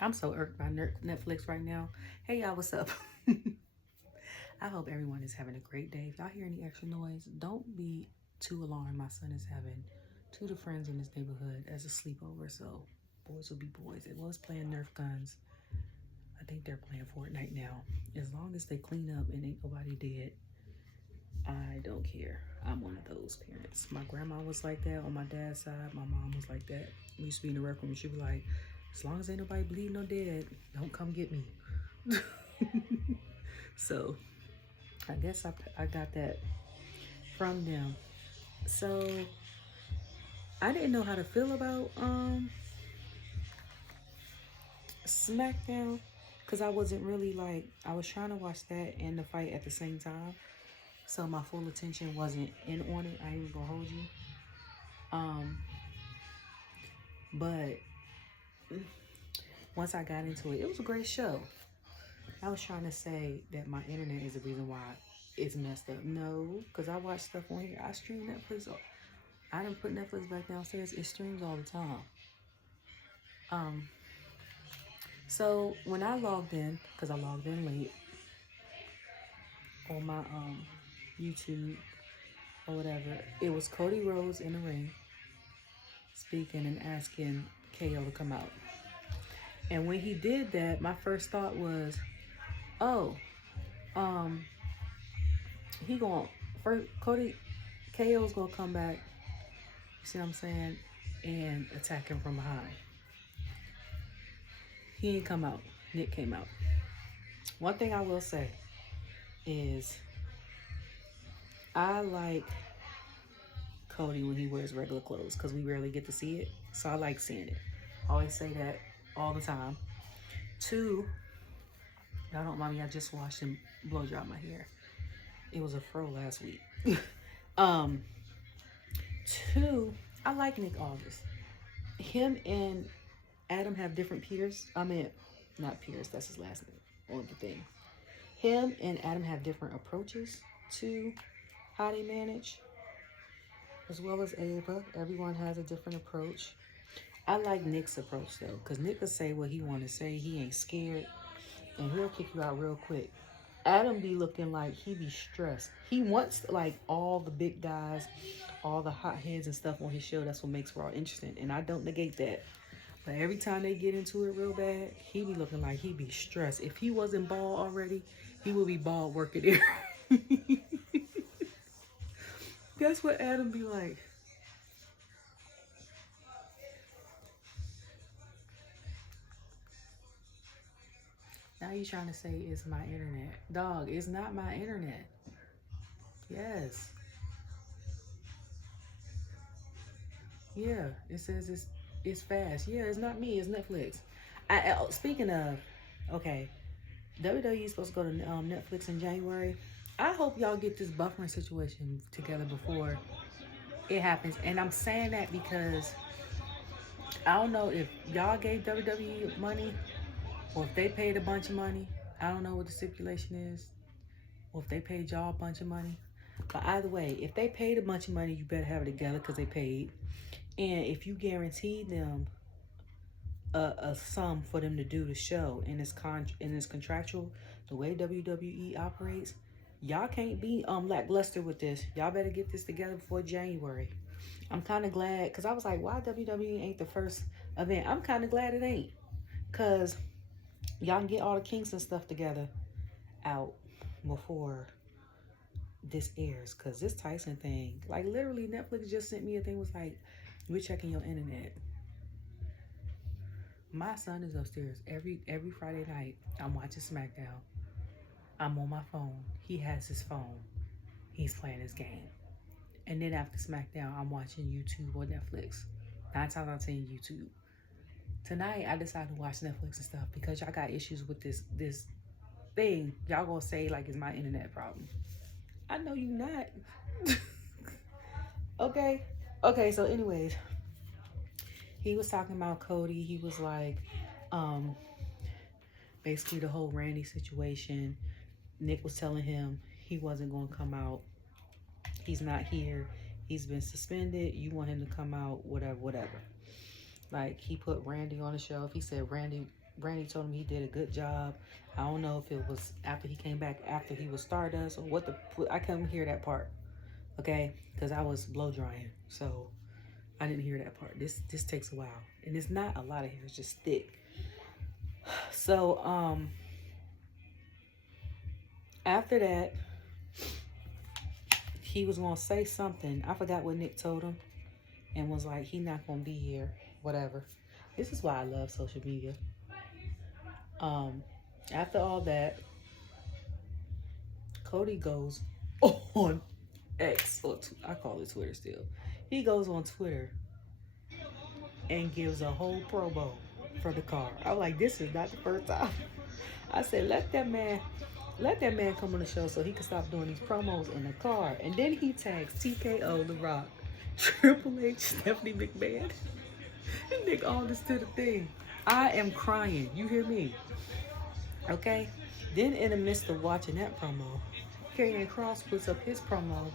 I'm so irked by Netflix right now. Hey y'all, what's up? I hope everyone is having a great day. If y'all hear any extra noise, don't be too alarmed. My son is having two of the friends in his neighborhood as a sleepover, so boys will be boys. It was playing Nerf guns. I think they're playing Fortnite now. As long as they clean up and ain't nobody dead, I don't care. I'm one of those parents. My grandma was like that on my dad's side. My mom was like that. We used to be in the rec room and she'd be like, as long as ain't nobody bleeding or dead, don't come get me. So I guess I got that from them. So I didn't know how to feel about Smackdown because I wasn't really like, I was trying to watch that and the fight at the same time. So my full attention wasn't in on it. I ain't even gonna hold you. But once I got into it, it was a great show. I was trying to say that my internet is the reason why it's messed up. No, because I watch stuff on here. I stream Netflix. I didn't put Netflix back downstairs. It streams all the time. So when I logged in, because I logged in late on my YouTube or whatever, it was Cody Rhodes in the ring speaking and asking KO to come out. And when he did that, my first thought was, oh, Cody, KO's gonna come back, you see what I'm saying, and attack him from behind. He didn't come out. Nick came out. One thing I will say is I like Cody when he wears regular clothes because we rarely get to see it. So I like seeing it. I always say that all the time. Two, y'all don't mind me, I just washed and blow dry my hair. It was a fro last week. Two, I like Nick Aldis. Him and Adam have different Peters. I mean, not Peters, that's his last name on the thing. Him and Adam have different approaches to how they manage, as well as Ava. Everyone has a different approach. I like Nick's approach though, because Nick will say what he want to say. He ain't scared, and he'll kick you out real quick. Adam be looking like he be stressed. He wants like all the big guys, all the hot heads and stuff on his show. That's what makes Raw interesting, and I don't negate that. But every time they get into it real bad, he be looking like he be stressed. If he wasn't bald already, he would be bald working there. That's what Adam be like. Now you trying to say it's my internet. Dog, it's not my internet. Yes. Yeah, it says it's fast. Yeah, it's not me, it's Netflix. Speaking of, okay, WWE is supposed to go to Netflix in January. I hope y'all get this buffering situation together before it happens. And I'm saying that because I don't know if y'all gave WWE money or if they paid a bunch of money. I don't know what the stipulation is. Or if they paid y'all a bunch of money. But either way, if they paid a bunch of money, you better have it together because they paid. And if you guaranteed them a sum for them to do the show and it's contractual, the way WWE operates, y'all can't be lackluster with this. Y'all better get this together before January. I'm kind of glad because I was like, why WWE ain't the first event? I'm kind of glad it ain't because y'all can get all the kinks and stuff together out before this airs. Because this Tyson thing, like literally Netflix just sent me a thing was like, we're checking your internet. My son is upstairs every Friday night. I'm watching SmackDown. I'm on my phone. He has his phone. He's playing his game. And then after SmackDown, I'm watching YouTube or Netflix. 9 times out of 10, YouTube. Tonight, I decided to watch Netflix and stuff because y'all got issues with this thing. Y'all gonna say like it's my internet problem. I know you not. Okay. Okay, so anyways, he was talking about Cody. He was like, basically the whole Randy situation. Nick was telling him he wasn't going to come out. He's not here. He's been suspended. You want him to come out, whatever. Like, he put Randy on the shelf. He said Randy Brandy told him he did a good job. I don't know if it was after he came back after he was Stardust or what I couldn't hear that part. Okay, because I was blow drying, so I didn't hear that part. This takes a while, and it's not a lot of hair; it's just thick. So after that, he was gonna say something. I forgot what Nick told him, and was like, he not gonna be here, whatever. This is why I love social media. After all that, Cody goes on X, or I call it Twitter still. He goes on Twitter and gives a whole promo for the car. I'm like, this is not the first time. I said, let that man come on the show so he can stop doing these promos in the car. And then he tags TKO, The Rock, Triple H, Stephanie McMahon, and Nick Aldis to the thing. I am crying. You hear me? Okay? Then in the midst of watching that promo, Karrion Kross puts up his promo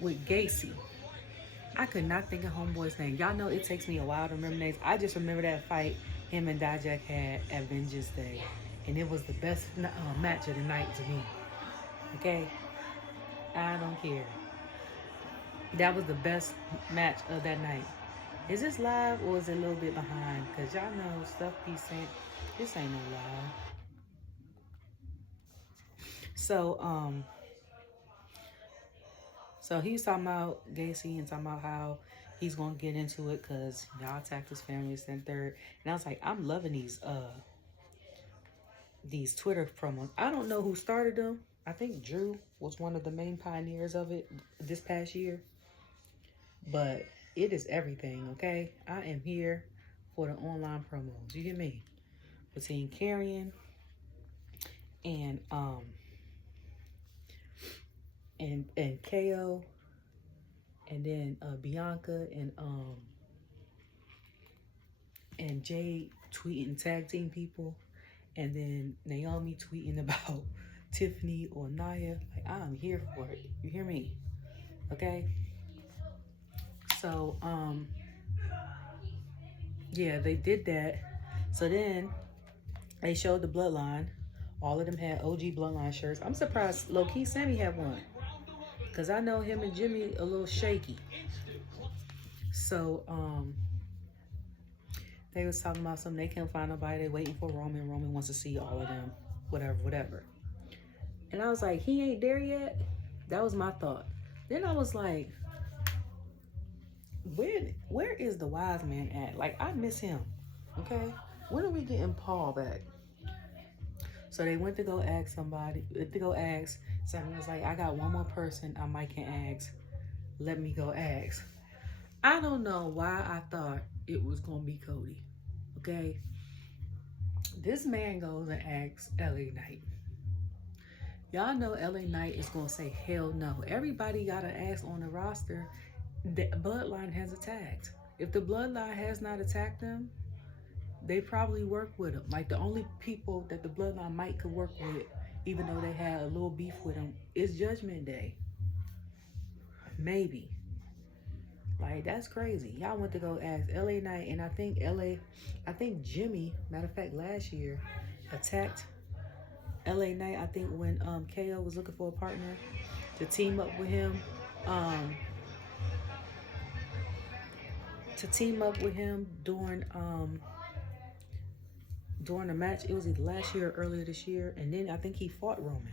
with Gacy. I could not think of homeboy's name. Y'all know it takes me a while to remember names. I just remember that fight him and Dijak had at Vengeance Day. And it was the best match of the night to me. Okay? I don't care. That was the best match of that night. Is this live or is it a little bit behind? Because y'all know stuff be saying, this ain't no live. So he's talking about Gacy and talking about how he's going to get into it because y'all attacked his family, and third. And I was like, I'm loving these Twitter promos. I don't know who started them. I think Drew was one of the main pioneers of it this past year. But it is everything, okay? I am here for the online promos. You hear me? Between Karrion and KO, and then Bianca and Jade tweeting tag team people, and then Naomi tweeting about Tiffany or Nia. Like, I'm here for it. You hear me? Okay? So yeah, they did that. So then they showed the Bloodline. All of them had OG Bloodline shirts. I'm surprised low-key Sammy had one, because I know him and Jimmy a little shaky. So, they was talking about something. They can't find nobody. They waiting for Roman. Roman wants to see all of them. Whatever. And I was like, he ain't there yet? That was my thought. Then I was like, where is the wise man at? Like, I miss him. Okay? When are we getting Paul back? So they went to go ask somebody. Sammy was like, I got one more person I might can ask. Let me go ask. I don't know why I thought it was going to be Cody. Okay? This man goes and asks LA Knight. Y'all know LA Knight is going to say hell no. Everybody got to ask on the roster. The Bloodline has attacked. If the Bloodline has not attacked them, they probably work with them. Like, the only people that the Bloodline could work with, even though they had a little beef with them, is Judgment Day. Maybe. Like, that's crazy. Y'all went to go ask LA Knight, and I think Jimmy, matter of fact, last year, attacked LA Knight, I think when KO was looking for a partner to team up with him. During the match. It was either last year or earlier this year. And then I think he fought Roman.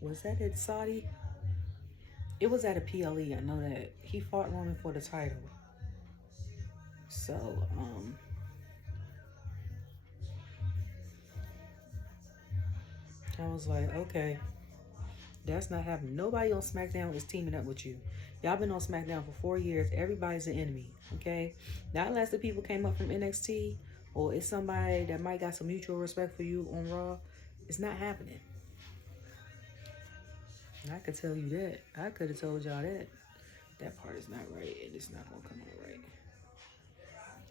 Was that at Saudi? It was at a PLE, I know that. He fought Roman for the title. So, I was like, okay, that's not happening. Nobody on SmackDown is teaming up with you. Y'all been on SmackDown for 4 years. Everybody's an enemy, okay? Not unless the people came up from NXT or it's somebody that might got some mutual respect for you on Raw. It's not happening. And I could tell you that. I could have told y'all that. That part is not right, and it's not going to come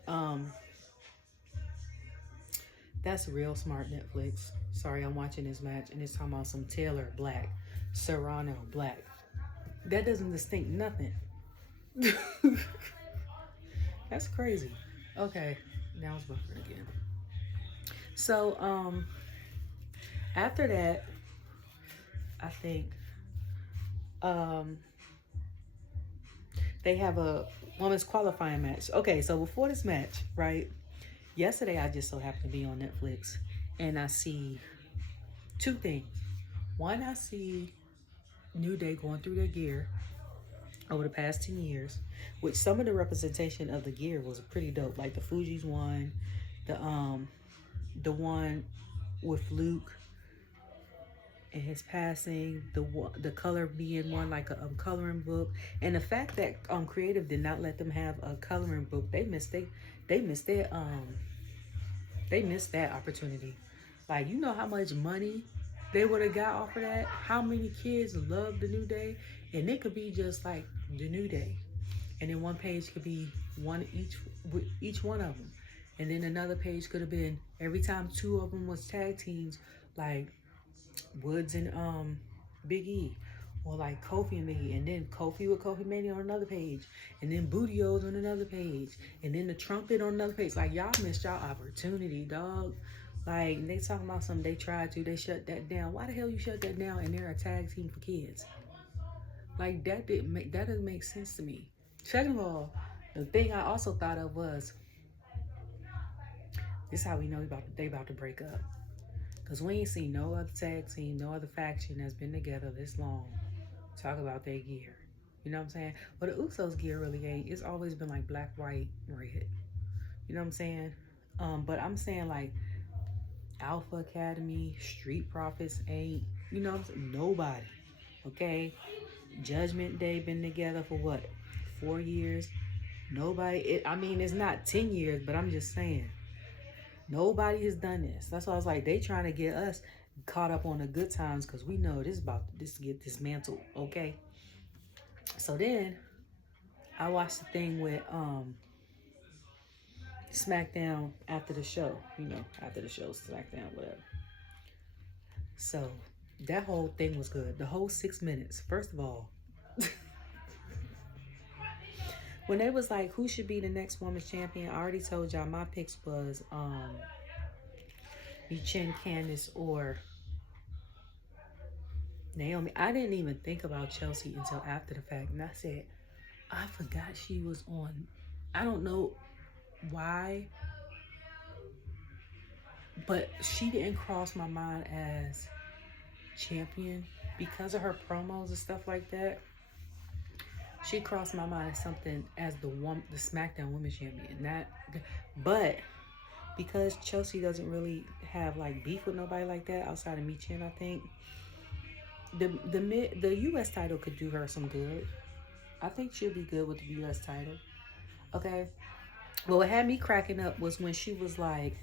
out right. That's real smart, Netflix. Sorry, I'm watching this match, and it's talking about some Taylor Black, Serrano Black. That doesn't distinct nothing. That's crazy. Okay, now it's buffering again. So after that, I think um they have a women's qualifying match. Okay, so before this match, right? Yesterday I just so happened to be on Netflix and I see two things. One, I see New Day going through their gear over the past 10 years, which some of the representation of the gear was pretty dope. Like the Fuji's one, the one with Luke and his passing, the color being one like a coloring book, and the fact that creative did not let them have a coloring book, they missed that opportunity. Like, you know how much money they would have got off of that? How many kids love the New Day? And it could be just like the New Day, and then one page could be one each one of them, and then another page could have been every time two of them was tag teams, like Woods and Big E, or like Kofi and Big E, and then Kofi with Kofi Mania on another page, and then Booty-O's on another page, and then the trumpet on another page. Like, y'all missed y'all opportunity, dog. Like, they talking about something they tried to, they shut that down. Why the hell you shut that down and they're a tag team for kids? Like, that doesn't make sense to me. Second of all, the thing I also thought of was, this is how we know they about to break up. Because we ain't seen no other tag team, no other faction that's been together this long talk about their gear. You know what I'm saying? But the Usos gear really ain't. It's always been like black, white, red. You know what I'm saying? But I'm saying like Alpha Academy, Street Profits ain't, you know what I'm saying? Nobody. Okay? Judgment Day been together for what? 4 years? Nobody, it's not 10 years, but I'm just saying. Nobody has done this. That's why I was like, they trying to get us caught up on the good times because we know this to get dismantled, okay? So then I watched the thing with Smackdown after the show, after the show, Smackdown, whatever. So that whole thing was good. The whole 6 minutes. First of all, when they was like, who should be the next women's champion? I already told y'all my picks was Chin, Candice, or Naomi. I didn't even think about Chelsea until after the fact. And I said, I forgot she was on. I don't know why, but she didn't cross my mind as champion because of her promos and stuff like that. She crossed my mind as something as the Smackdown Women's Champion. But because Chelsea doesn't really have like beef with nobody like that outside of Chin, I think the U.S. title could do her some good. I think she'll be good with the U.S. title. Okay. But what had me cracking up was when she was like,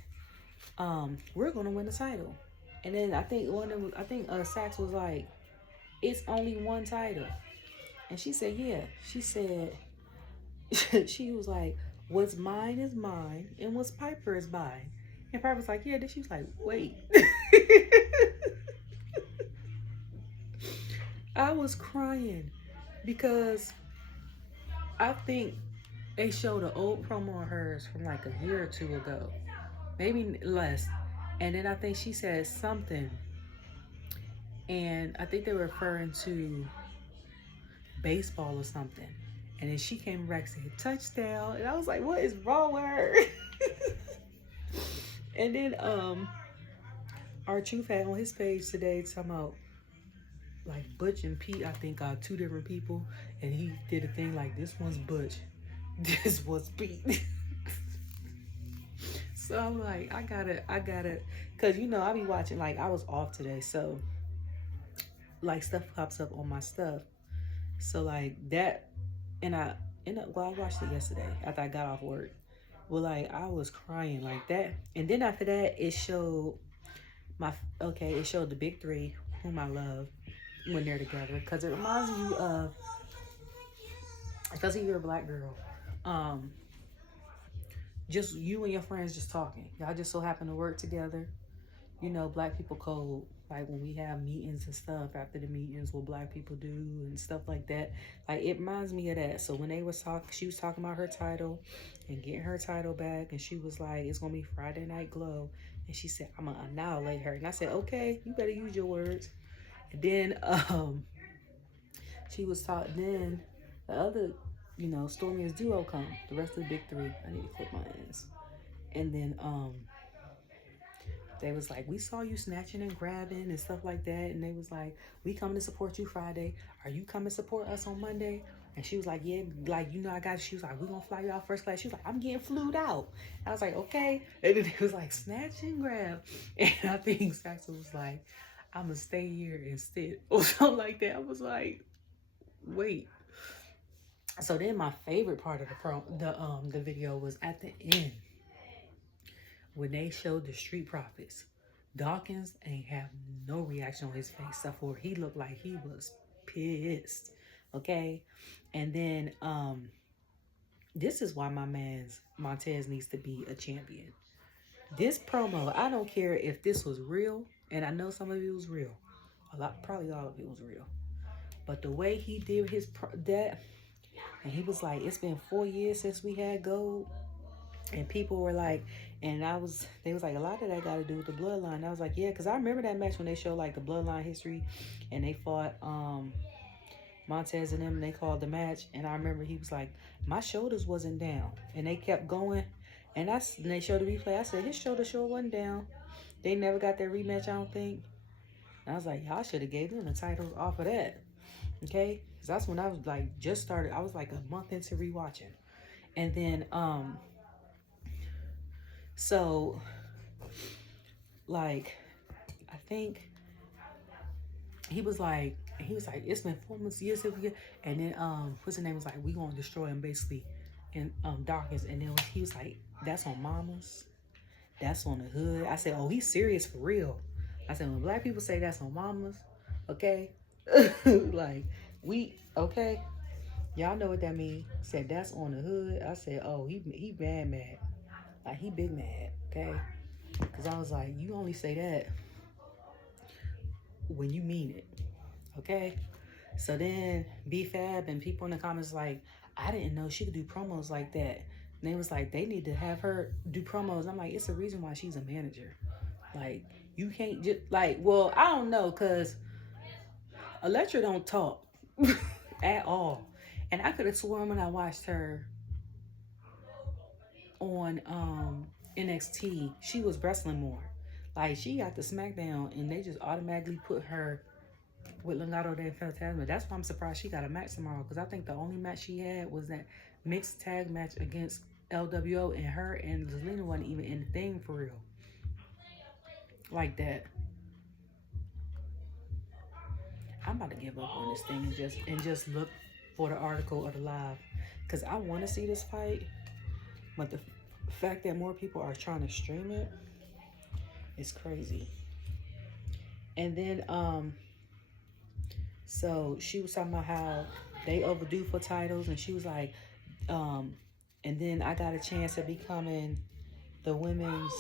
we're gonna win the title. And then I think Sax was like, it's only one title. And she said, yeah. She said, she was like, what's mine is mine, and what's Piper is mine. And Piper was like, yeah. Then she was like, wait. I was crying because I think they showed an old promo of hers from like a year or two ago, maybe less. And then I think she said something, and I think they were referring to baseball or something. And then she came back and said, touchdown. And I was like, what is wrong with her? And then our True Fan on his page today talking about like Butch and Pete, I think are two different people. And he did a thing like, this one's Butch, this was Pete. So I'm like, I gotta, cause I be watching, like I was off today. So like stuff pops up on my stuff. So like that, and I watched it yesterday after I got off work. Well, like I was crying like that. And then after that, it showed the big three, whom I love, when they're together. Because it reminds you of, especially if you're a black girl, just you and your friends just talking. Y'all just so happen to work together. Black people code. like when we have meetings and stuff after the meetings, what black people do and stuff like that. Like it reminds me of that. So when they was talking, she was talking about her title and getting her title back, and she was like, it's gonna be Friday Night Glow, and she said, I'm gonna annihilate her. And I said, okay, you better use your words. And then she was taught. Then the other, Stormy's duo come. The rest of the big three. I need to clip my ends. And then they was like, we saw you snatching and grabbing and stuff like that. And they was like, we coming to support you Friday. Are you coming to support us on Monday? And she was like, yeah, like, I got you. She was like, we're going to fly you out first class. She was like, I'm getting flued out. I was like, okay. And then it was like, snatch and grab. And I think Saxon was like, I'm going to stay here and sit or something like that. I was like, wait. So then my favorite part of the video was at the end. When they showed the Street Profits, Dawkins ain't have no reaction on his face except for he looked like he was pissed. Okay? And then this is why my man's Montez needs to be a champion. This promo, I don't care if this was real, and I know some of it was real. Probably all of it was real. But the way he did that, and he was like, it's been 4 years since we had gold. And people were like, they was like, a lot of that got to do with the Bloodline. I was like, yeah, because I remember that match when they showed like the Bloodline history and they fought Montez and them, and they called the match. And I remember he was like, my shoulders wasn't down. And they kept going. And they showed the replay. I said, his shoulder sure wasn't down. They never got their rematch, I don't think. And I was like, y'all should have gave them the title off of that. Okay? Because that's when I was like, just started. I was like a month into rewatching. And then, so, like, I think he was like, it's been 4 years since we get, and then, what's his name was like, we gonna destroy him basically in, Dawkins, and then he was like, that's on mamas, that's on the hood. I said, oh, he's serious for real. I said, when black people say that's on mamas, okay, like, okay, y'all know what that means. Said that's on the hood. I said, oh, he mad. Like, he big mad, okay? Because I was like, you only say that when you mean it, okay? So then BFab and people in the comments like, I didn't know she could do promos like that. And they was like, they need to have her do promos. I'm like, it's the reason why she's a manager. Like, you can't just, like, well, I don't know, because Elektra don't talk at all. And I could have sworn when I watched her on NXT, she was wrestling more. Like, she got the Smackdown, and they just automatically put her with Legado del Fantasma. That's why I'm surprised she got a match tomorrow, because I think the only match she had was that mixed tag match against LWO, and her and Zelina wasn't even in the thing for real. Like that. I'm about to give up on this thing and just look for the article or the live, because I want to see this fight, but the fact that more people are trying to stream it is crazy. And then so she was talking about how they overdue for titles, and she was like, and then I got a chance of becoming the women's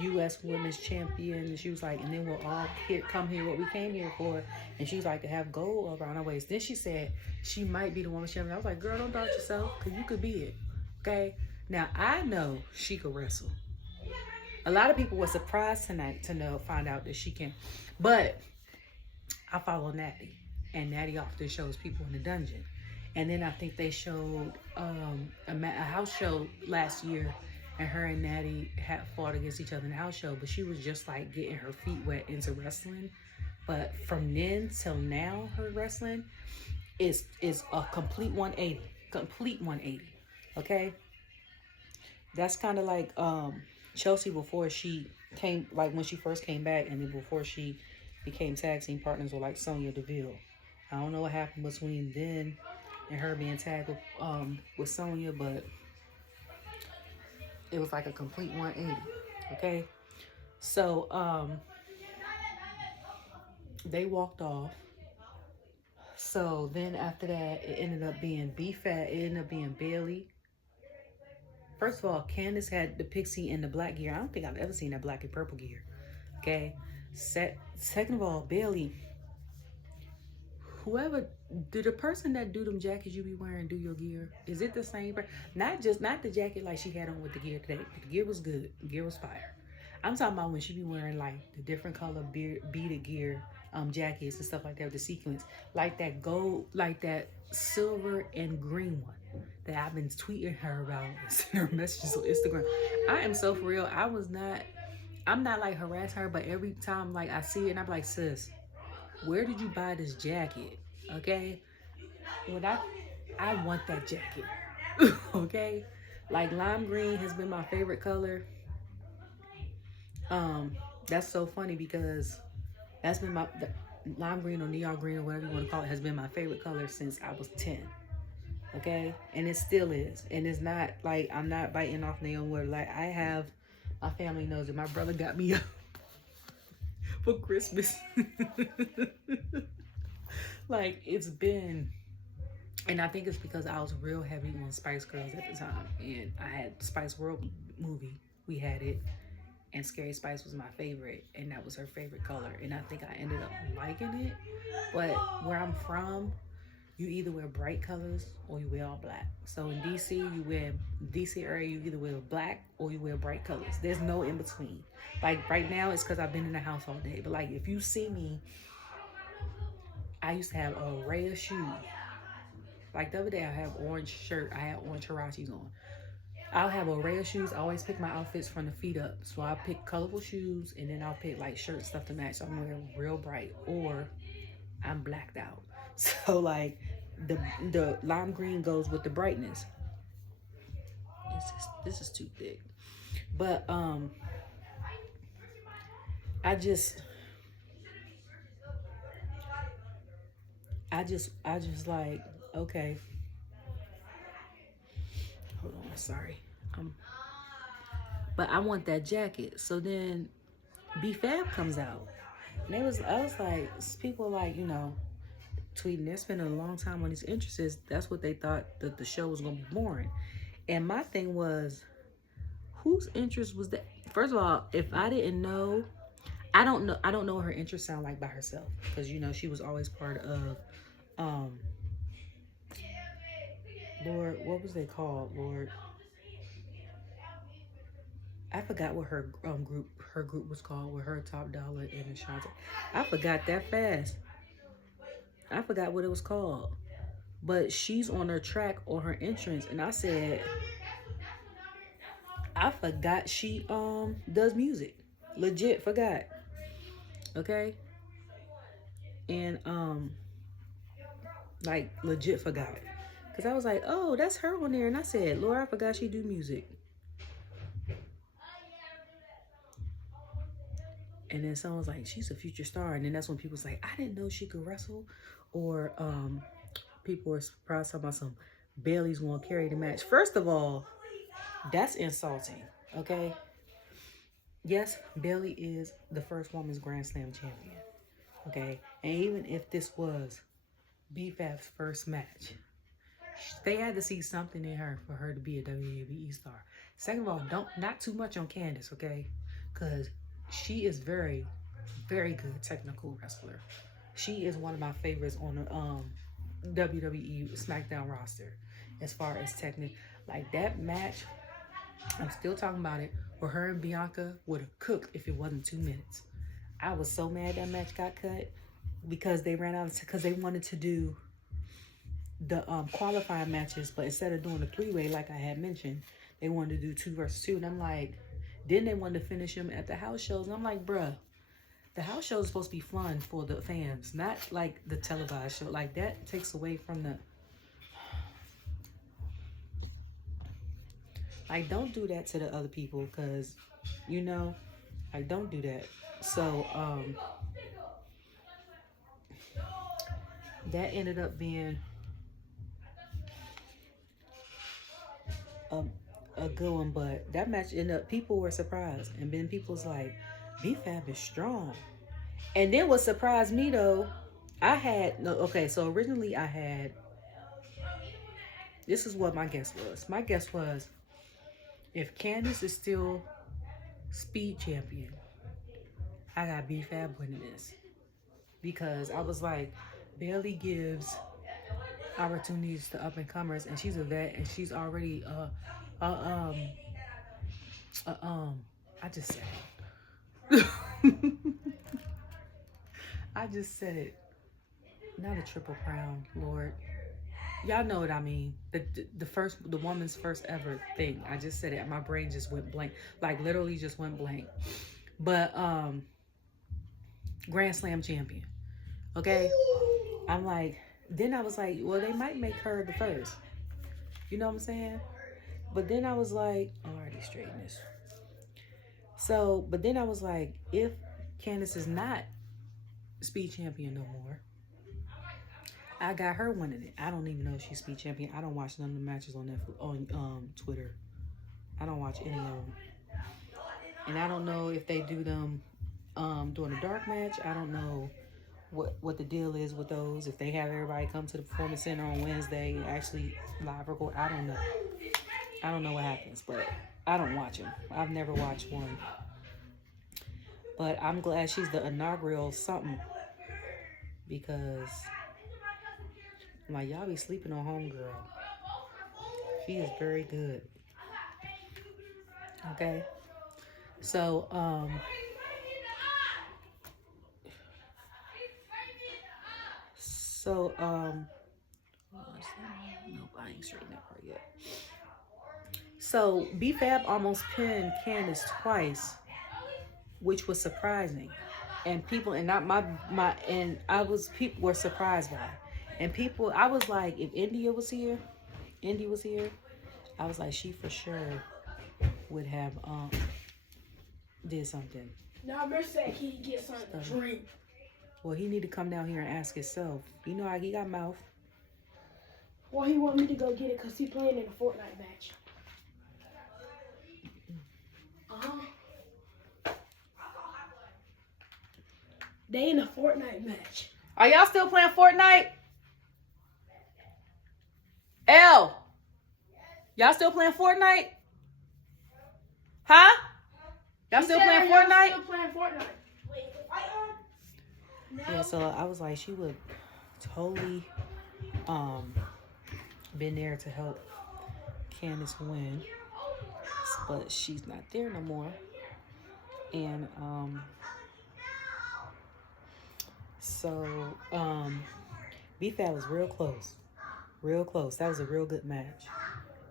U.S. women's champion. And she was like, and then we'll all come here what we came here for. And she was like, to have gold around her waist. Then she said she might be the women's champion. I was like, girl, don't doubt yourself, because you could be it. Okay? Now, I know she could wrestle. A lot of people were surprised tonight to find out that she can. But I follow Natty, and Natty often shows people in the dungeon. And then I think they showed a house show last year, and her and Natty had fought against each other in the house show, but she was just like getting her feet wet into wrestling. But from then till now, her wrestling is a complete 180. Complete 180. Okay? That's kind of like Chelsea before she came, like when she first came back, and then before she became tag team partners with like Sonya Deville. I don't know what happened between then and her being tagged with Sonya, but it was like a complete 180. Okay? So they walked off. So then after that, it ended up being BFab. It ended up being Bayley. First of all, Candice had the pixie and the black gear. I don't think I've ever seen that black and purple gear. Okay. Second of all, Bayley, whoever, do the person that do them jackets you be wearing do your gear? Is it the same? Not the jacket like she had on with the gear today. The gear was good. The gear was fire. I'm talking about when she be wearing like the different color beaded gear, jackets and stuff like that with the sequins, like that gold, like that silver and green one that I've been tweeting her about, sending her messages on Instagram. I am so for real. I'm not like harass her, but every time like I see it, and I'm like, sis, where did you buy this jacket? Okay, when I want that jacket. Okay, like lime green has been my favorite color. That's so funny because that's been the lime green or neon green or whatever you want to call it has been my favorite color since I was 10. Okay, and it still is, and it's not like I'm not biting off Naomi word. Like I have, my family knows that my brother got me for Christmas. Like it's been, and I think it's because I was real heavy on Spice Girls at the time, and I had Spice World movie. We had it, and Scary Spice was my favorite, and that was her favorite color, and I think I ended up liking it. But where I'm from, you either wear bright colors or you wear all black. So in DC, DC area, you either wear black or you wear bright colors. There's no in between. Like right now, it's because I've been in the house all day. But like if you see me, I used to have an array of shoes. Like the other day, I have orange shirt. I had orange Hirachis on. I'll have an array of shoes. I always pick my outfits from the feet up. So I'll pick colorful shoes and then I'll pick like shirt stuff to match. So I'm wearing real bright or I'm blacked out. So like the lime green goes with the brightness. This is too thick. But I just like, okay. Hold on, sorry. But I want that jacket. So then BFab comes out. And I was like, people like, tweeting, they're spending a long time on these interests. That's what they thought that the show was gonna be boring. And my thing was, whose interest was that? First of all, if I didn't know, I don't know what her interests sound like by herself. Because she was always part of Lord, what was they called? Lord, I forgot what her group was called with her, Top Dollar, and Ashanti. I forgot that fast. I forgot what it was called. But she's on her track or her entrance, and I said, I forgot she does music. Legit forgot. Okay? And like legit forgot. Cause I was like, oh, that's her on there. And I said, Lord, I forgot she do music. And then someone was like, she's a future star. And then that's when people was like, I didn't know she could wrestle. Or people were surprised talking about some Bayley's gonna carry the match. First of all, that's insulting. Okay? Yes, Bayley is the first women's Grand Slam champion. Okay? And even if this was BFab's first match, they had to see something in her for her to be a WWE star. Second of all, not too much on Candice, okay? Because she is very, very good technical wrestler. She is one of my favorites on the WWE Smackdown roster as far as technique. Like that match, I'm still talking about it, where her and Bianca would have cooked if it wasn't 2 minutes. I was so mad that match got cut because they ran out, because they wanted to do the qualifying matches, but instead of doing the 3-way like I had mentioned, they wanted to do 2 versus 2. And I'm like, then they wanted to finish them at the house shows. And I'm like, bruh, the house show is supposed to be fun for the fans, not like the televised show. Like that takes away from the, like, don't do that to the other people, because like, don't do that. So that ended up being a good one, but that match ended up, people were surprised, and then people's like, BFab is strong. And then what surprised me though, so originally I had, this is what my guess was. My guess was, if Candice is still speed champion, I got BFab winning this. Because I was like, Bayley gives opportunities to up and comers, and she's a vet, and she's already I just said it. I just said it. Not a triple crown, Lord. Y'all know what I mean. The woman's first ever thing. I just said it. My brain just went blank. Like literally just went blank. But Grand Slam champion. Okay? I'm like, then I was like, well, they might make her the first. You know what I'm saying? But then I was like, oh, I already straightened this. So, but then I was like, if Candice is not speed champion no more, I got her winning it. I don't even know if she's speed champion. I don't watch none of the matches on Netflix, on Twitter. I don't watch any of them. And I don't know if they do them during a dark match. I don't know what the deal is with those. If they have everybody come to the Performance Center on Wednesday and actually live record, I don't know. I don't know what happens, but I don't watch them. I've never watched one. But I'm glad she's the inaugural something, because I'm like, y'all be sleeping on homegirl. She is very good. Okay. So, no, I ain't straightened that part yet. So BFab almost pinned Candice twice, which was surprising. And people, and not people were surprised by it. And people, I was like, if Indy was here, I was like, she for sure would have did something. Now, Mercy said he'd get something to drink. Well, he need to come down here and ask himself. You know how he got mouth. Well, he want me to go get it because he playing in a Fortnite match. They in a Fortnite match. Are y'all still playing Fortnite? L. Y'all still playing Fortnite? Huh? Y'all still playing Fortnite? Still playing Fortnite. Wait, yeah, so I was like, she would totally been there to help Candice win, but she's not there no more. And so BFab was real close. That was a real good match.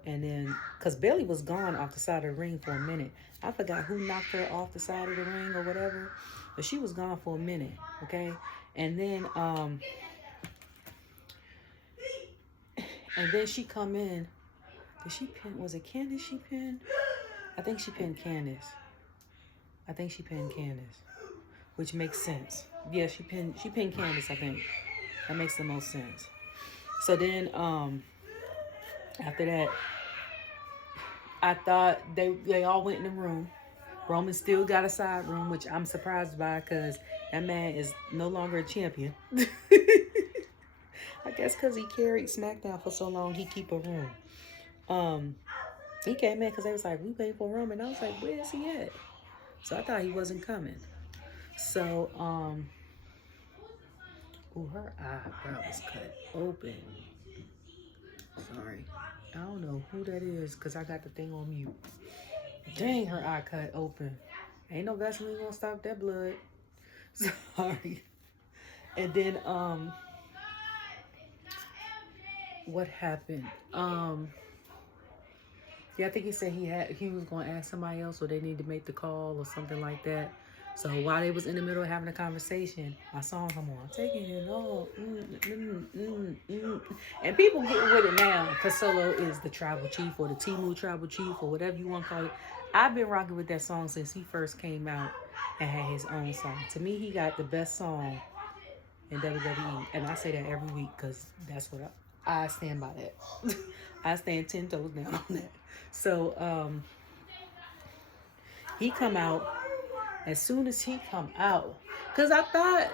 And then, because Bayley was gone off the side of the ring for a minute. I forgot who knocked her off the side of the ring or whatever, but she was gone for a minute, okay? And then she come in. Did she pin? Was it Candice she pinned? I think she pinned Candice. Which makes sense. Yeah, she pinned Candice, I think. That makes the most sense. So then, after that, I thought they all went in the room. Roman still got a side room, which I'm surprised by, because that man is no longer a champion. I guess because he carried Smackdown for so long, he keep a room. He came in because they was like, we paid for a room, and I was like, where is he at? So I thought he wasn't coming. So, ooh, her eyebrow was cut open. Sorry. I don't know who that is because I got the thing on mute. Dang, her eye cut open. Ain't no Vaseline gonna stop that blood. Sorry. And then, what happened? Yeah, I think he said he was gonna ask somebody else, or they need to make the call or something like that. So while they was in the middle of having a conversation, my song come on. I'm taking it all. And people get with it now because Solo is the tribal chief or the Timu tribal chief or whatever you want to call it. I've been rocking with that song since he first came out and had his own song. To me, he got the best song in WWE. And I say that every week because that's what I stand by that. I stand 10 toes down on that. So he come out. As soon as he come out, because I thought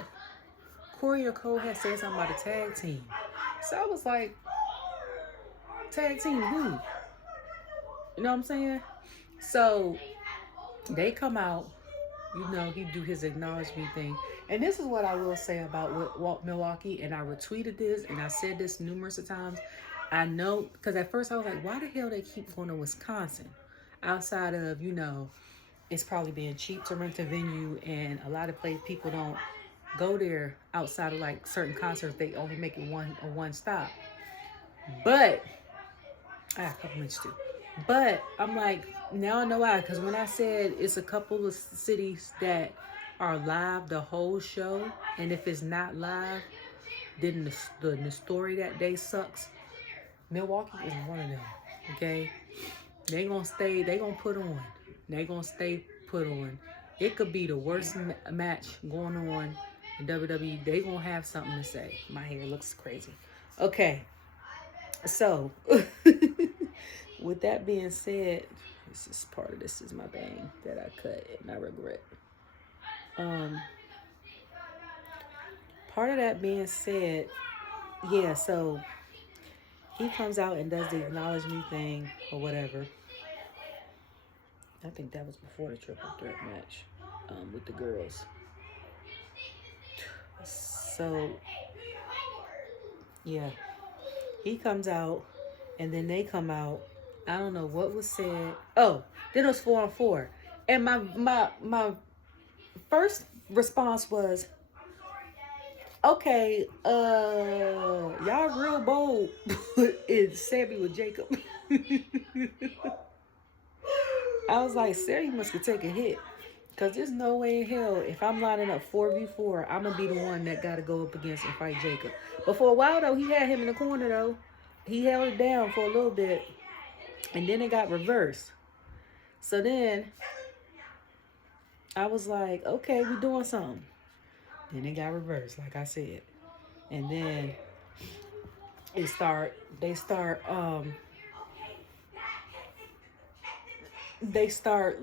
Corey or Cole had said something about a tag team. So I was like, tag team who? You know what I'm saying? So they come out you know, he do his acknowledgement thing. And this is what I will say about Milwaukee, and I retweeted this, and I said this numerous of times. I know, because at first I was like, why the hell they keep going to Wisconsin? Outside of, you know, it's probably being cheap to rent a venue, and a lot of people don't go there outside of like certain concerts. They only make it one stop. But I got a couple minutes too. But I'm like, now I know why. Because when I said it's a couple of cities that are live the whole show, and if it's not live, then the story that day sucks. Milwaukee is one of them. Okay, they gonna stay. They gonna put on. They gonna stay put on. It could be the worst match going on in WWE. They gonna have something to say. My hair looks crazy. Okay, so. With that being said, this is my bang that I cut and I regret. Part of that being said, yeah, so he comes out and does the acknowledge me thing or whatever. I think that was before the triple threat match with the girls. So, yeah, he comes out and then they come out. I don't know what was said. Oh, then it was 4-on-4. And my first response was, okay, y'all real bold in Sammy with Jacob. I was like, Sammy must have taken a hit. Because there's no way in hell, if I'm lining up 4v4, I'm going to be the one that got to go up against and fight Jacob. But for a while, though, he had him in the corner, though. He held it down for a little bit. And then it got reversed. So then I was like, okay, we doing something. Then it got reversed, like I said. And then they start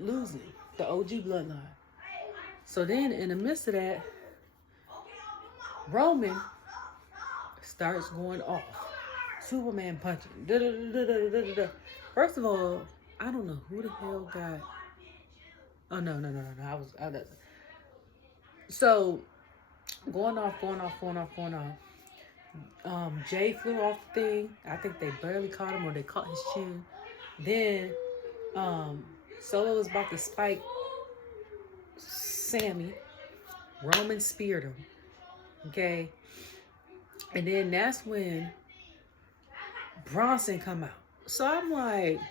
losing the OG bloodline. So then in the midst of that, Roman starts going off. Superman punching. First of all, I don't know who the hell got. Oh no! So going off. Jay flew off the thing. I think they barely caught him, or they caught his chin. Then Solo was about to spike Sammy. Roman speared him. Okay, and then that's when Bronson come out. So I'm like,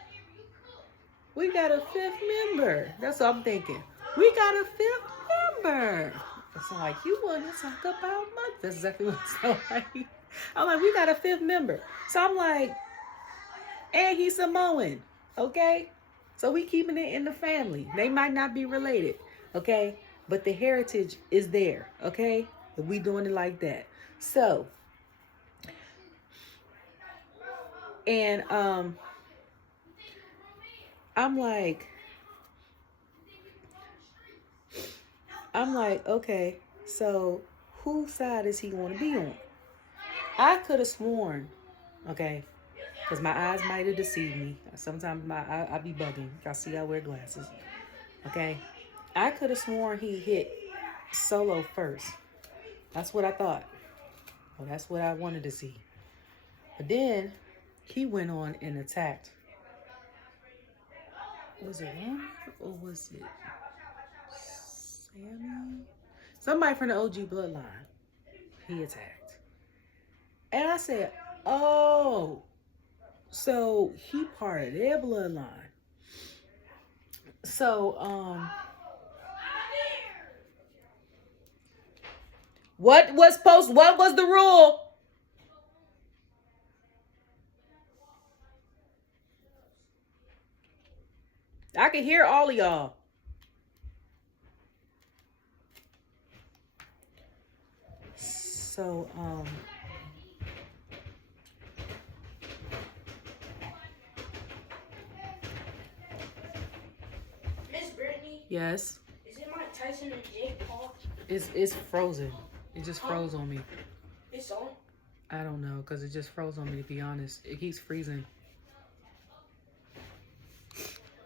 we got a fifth member. That's what I'm thinking. We got a fifth member. It's like, you want to talk about money. That's exactly what it sounds like. I'm like, we got a fifth member. So I'm like, and he's Samoan. Okay? So we keeping it in the family. They might not be related. Okay? But the heritage is there. Okay? But we doing it like that. So, and I'm like, okay, so whose side is he going to be on? I could have sworn, okay, because my eyes might have deceived me. Sometimes I be bugging. I see I wear glasses. Okay, I could have sworn he hit Solo first. That's what I thought. Well, that's what I wanted to see. But then he went on and attacked. Was it Roman or was it Sammy? Somebody from the OG bloodline. He attacked. And I said, oh, so he part of their bloodline. So, what was the rule? I can hear all of y'all. So, Miss Brittany? Yes. Is it Mike Tyson and Jake Paul? It's frozen. It just froze on me. It's on? I don't know, because it just froze on me, to be honest. It keeps freezing.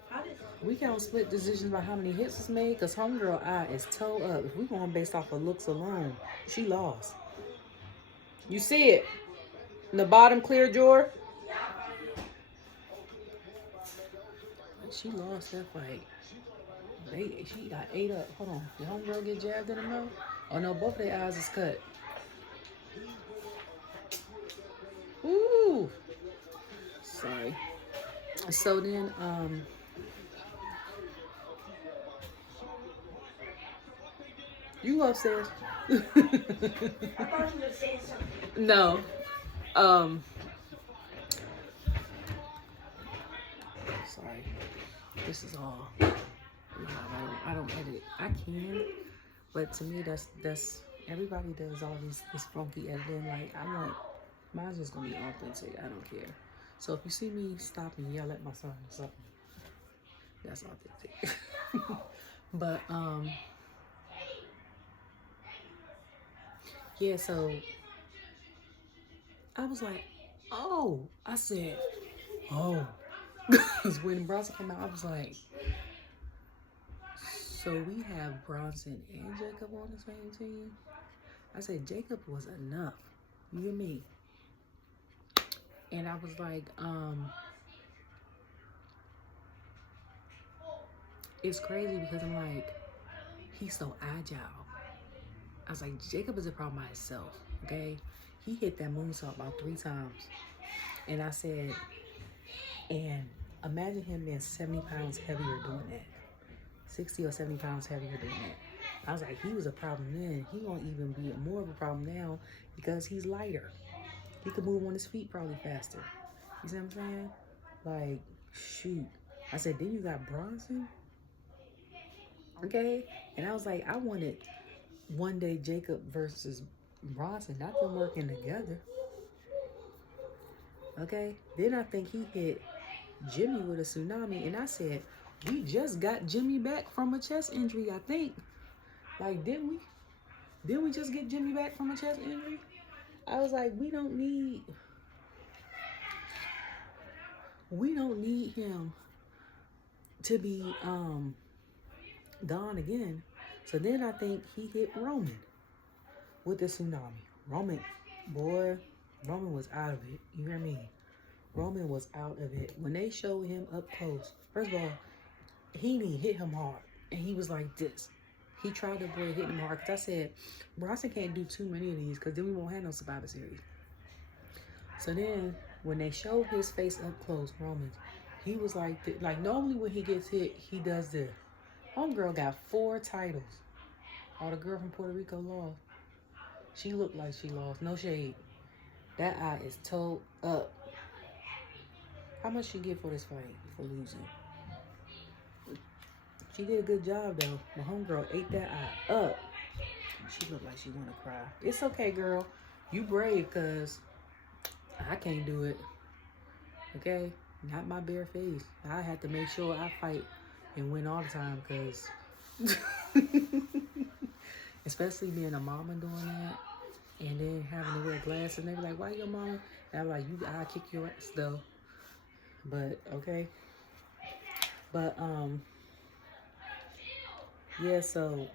How did it? We can't split decisions by how many hits was made because homegirl eye is toe up. If we going based off of looks alone, she lost. You see it in the bottom clear drawer. She lost that fight. She got ate up. Hold on. Did homegirl get jabbed in the mouth? Oh no, both of their eyes is cut. Ooh. Sorry. So then, you upstairs? I thought you were saying something. No. Sorry. This is all. I don't edit. I can, but to me, that's everybody does all this funky editing. Like mine's just gonna be authentic. I don't care. So if you see me stop and yell at my son or something, that's authentic. But yeah. So I was like, oh, I said, oh, because when Bronson came out, I was like, so we have Bronson and Jacob on the same team. I said Jacob was enough. You hear me? And I was like, it's crazy because I'm like, he's so agile. I was like, Jacob is a problem by himself, okay? He hit that moonsault about 3 times. And I said, and imagine him being 70 pounds heavier doing that. 60 or 70 pounds heavier doing that. I was like, he was a problem then. He won't even be more of a problem now because he's lighter. He could move on his feet probably faster. You see what I'm saying? Like, shoot. I said, then you got Bronson. Okay? And I was like, I wanted one day Jacob versus Bronson, not them working together. Okay? Then I think he hit Jimmy with a tsunami. And I said, we just got Jimmy back from a chest injury, I think. Like, didn't we just get Jimmy back from a chest injury? I was like, we don't need him to be gone again. So then I think he hit Roman with the tsunami. Roman was out of it. You hear me? Roman was out of it. When they showed him up close, first of all, he didn't hit him hard. And he was like this. He tried to avoid hitting him hard because I said, Bronson can't do too many of these because then we won't have no Survivor Series. So then when they showed his face up close, Roman, he was like, normally when he gets hit, he does this. Homegirl got 4 titles. Oh, the girl from Puerto Rico lost. She looked like she lost. No shade. That eye is toe up. How much she get for this fight, for losing? She did a good job, though. The homegirl ate that eye up. She looked like she want to cry. It's okay, girl. You brave, because I can't do it. Okay? Not my bare face. I have to make sure I fight and win all the time, because especially being a mama doing that and then having to wear glasses. And they be like, why your mama? And I'm like, I'll kick your ass, though. But, okay. But, yeah, so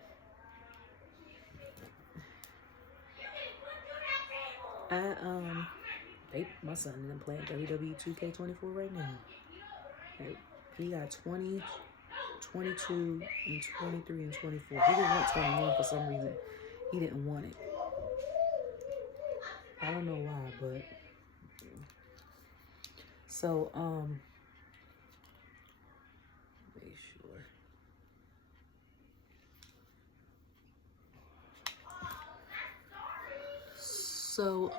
my son is playing WWE 2K24 right now. Like, he got 20, 22, and 23, and 24. He didn't want 21 for some reason. He didn't want it. I don't know why, but so make sure. So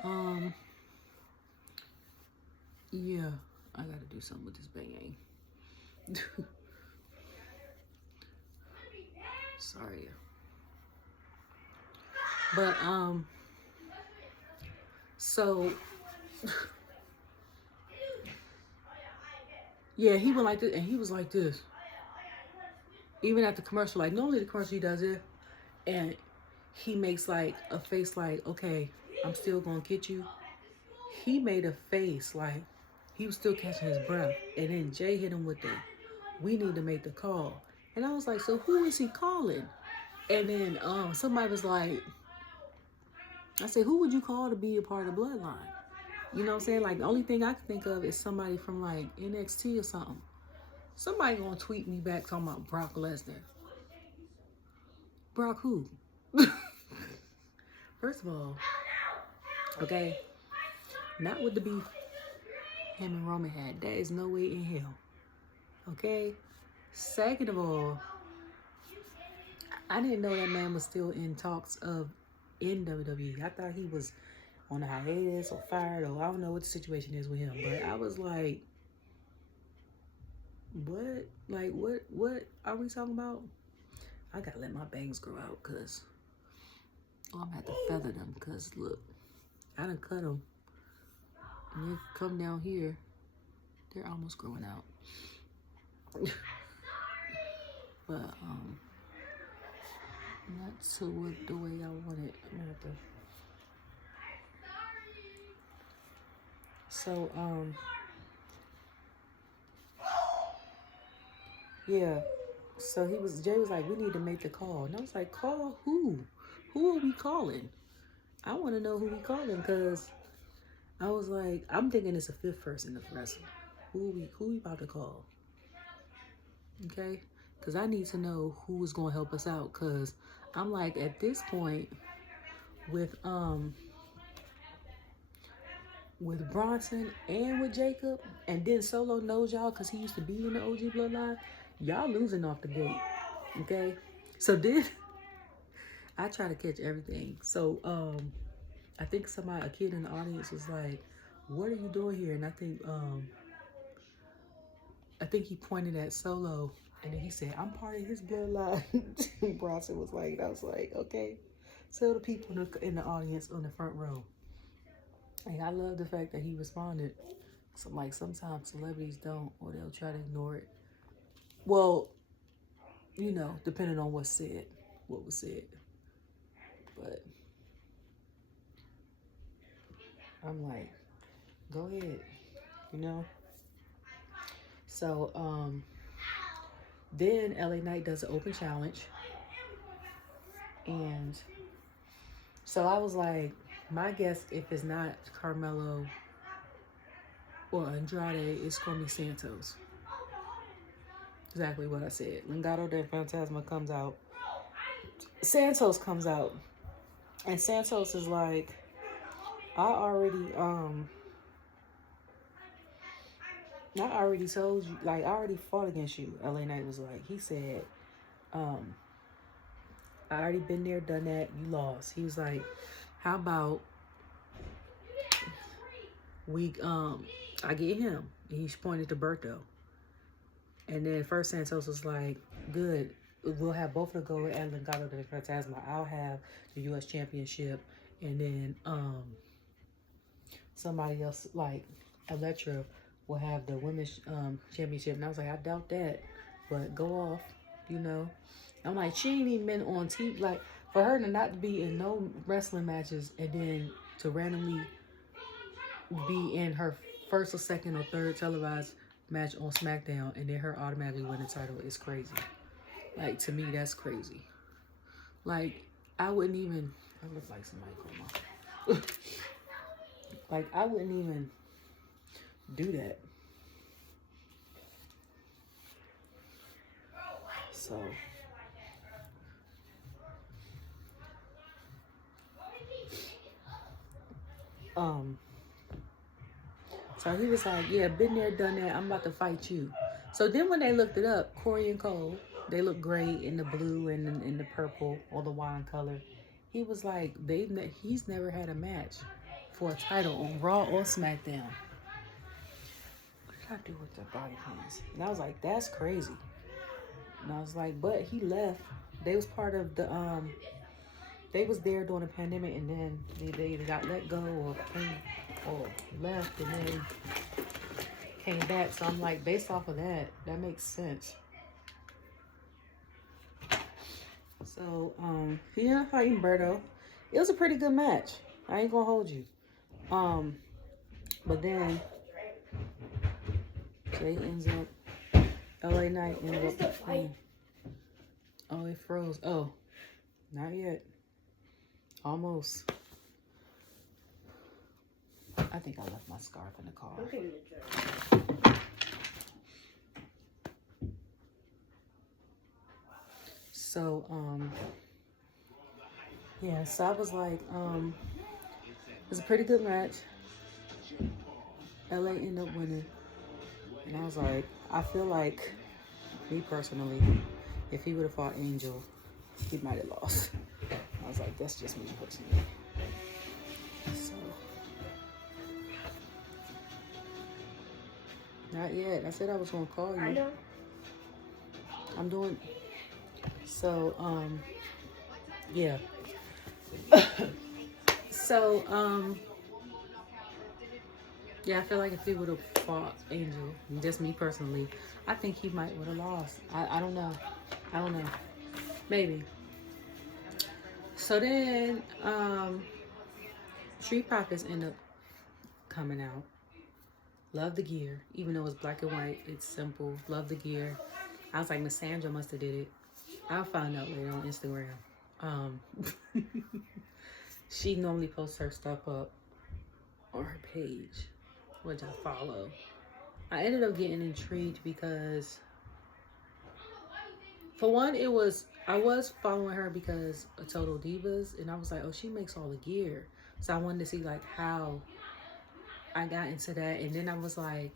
yeah, I gotta do something with this bang. Sorry. But so yeah, he went like this and he was like this. Even at the commercial, like normally the commercial he does it and he makes like a face like, okay, I'm still gonna get you. He made a face like he was still catching his breath. And then Jay hit him with the we need to make the call. And I was like, so who is he calling? And then somebody was like, I said, who would you call to be a part of the Bloodline? You know what I'm saying? Like, the only thing I can think of is somebody from, like, NXT or something. Somebody gonna tweet me back talking about Brock Lesnar. Brock who? First of all, okay, not with the beef him and Roman had. That is no way in hell. Okay? Second of all, I didn't know that man was still in talks of in WWE. I thought he was on a hiatus or fired, or I don't know what the situation is with him. But I was like, what? Like, what are we talking about? I gotta let my bangs grow out, because I'm gonna have to feather them, because look, I done cut them. And they come down here, they're almost growing out. But, not to the way I want it. I'm gonna have to. So, yeah. So Jay was like, we need to make the call. And I was like, call who? Who are we calling? I want to know who we calling, because I was like, I'm thinking it's a fifth person to wrestle. Who we about to call? Okay? Because I need to know who is going to help us out, because I'm like, at this point, with Bronson and with Jacob, and then Solo knows y'all because he used to be in the OG Bloodline, y'all losing off the gate. Okay? So then I try to catch everything. So I think a kid in the audience was like, what are you doing here? And I think he pointed at Solo, and then he said, I'm part of his bloodline. Bronson was like, I was like, okay. Tell the people in the audience on the front row. And I love the fact that he responded. So, like, sometimes celebrities don't, or they'll try to ignore it. Well, you know, depending on what was said. But I'm like, go ahead, you know? So, then LA Knight does an open challenge. And so I was like, my guess, if it's not Carmelo or Andrade, it's going to be Santos. Exactly what I said. Legado del Fantasma comes out. Santos comes out. And Santos is like, I already told you, like, I already fought against you. LA Knight was like, he said, I already been there, done that, you lost. He was like, how about I get him? And he pointed to Berto. And then first Santos was like, good, we'll have both of them go at Legado del Fantasma. I'll have the U.S. Championship, and then somebody else, like Elektra, will have the Women's Championship. And I was like, I doubt that, but go off, you know. I'm like, she ain't even been on TV. Like, for her to not be in no wrestling matches and then to randomly be in her first or second or third televised match on Smackdown and then her automatically win the title is crazy. Like, to me, that's crazy. Like, I wouldn't even, I look like somebody called my. Like, I wouldn't even do that. So so he was like, yeah, been there, done that, I'm about to fight you. So then when they looked it up, Corey and Cole, they look great in the blue and in the purple or the wine color. He was like, he's never had a match for a title on Raw or SmackDown. What did I do with the body pains? And I was like, that's crazy. And I was like, but he left. They was part of the they was there during the pandemic, and then they either got let go or left, and then came back. So I'm like, based off of that makes sense. So he ended up fighting Berto. It was a pretty good match. I ain't gonna hold you. But then Jay ends up LA Knight ended Where's the up. fight? Oh, it froze. Oh, not yet. Almost. I think I left my scarf in the car. Okay, Mitchell. So, yeah, so I was like, it was a pretty good match. LA ended up winning. And I was like, I feel like, me personally, if he would have fought Angel, he might have lost. I was like, that's just me personally. So, not yet. I said I was gonna call you. I know. I'm doing. So, yeah. So, yeah, I feel like if he would have fought Angel, just me personally, I think he might would have lost. I don't know. I don't know. Maybe. So then, Street Profits end up coming out. Love the gear. Even though it's black and white, it's simple. Love the gear. I was like, Miss Sandra must have did it. I'll find out later on Instagram. She normally posts her stuff up on her page, which I follow. I ended up getting intrigued because, for one, I was following her because of Total Divas, and I was like, oh, she makes all the gear. So I wanted to see like how I got into that, and then I was like,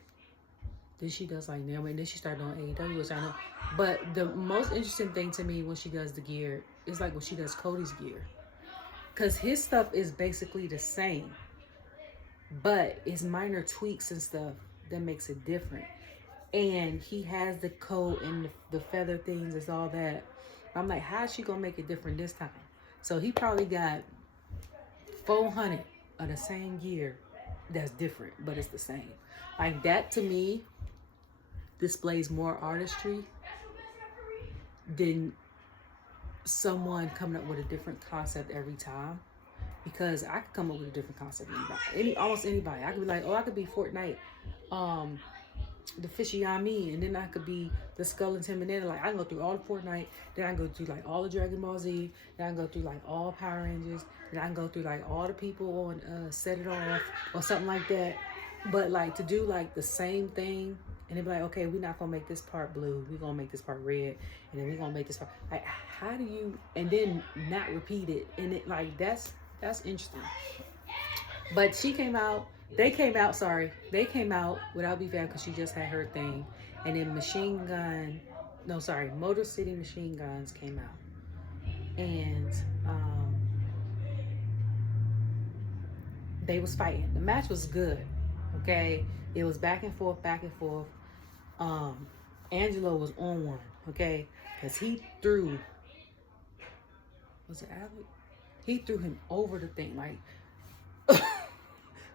then she does like Naomi, and then she started on AEW, which I know. But the most interesting thing to me when she does the gear is like when she does Cody's gear. Because his stuff is basically the same, but it's minor tweaks and stuff that makes it different. And he has the coat and the feather things, it's all that. I'm like, how's she gonna make it different this time? So he probably got 400 of the same gear that's different, but it's the same. Like, that to me displays more artistry than someone coming up with a different concept every time. Because I could come up with a different concept than anybody. Almost anybody. I could be like, oh, I could be Fortnite, the Fishy Yami, and then I could be the Skull and Intimidator. Like, I can go through all the Fortnite, then I can go through like all the Dragon Ball Z, then I can go through like all Power Rangers, then I can go through like all the people on Set It Off or something like that. But like to do like the same thing and then be like, okay, we're not gonna make this part blue, we're gonna make this part red, and then we're gonna make this part, like, how do you, and then not repeat it, and it like that's interesting. But they came out without BFab because she just had her thing, and then Motor City Machine Guns came out, and they was fighting. The match was good, okay? It was back and forth. Angelo was on one, okay? Because he threw, was it Alec? He threw him over the thing, like,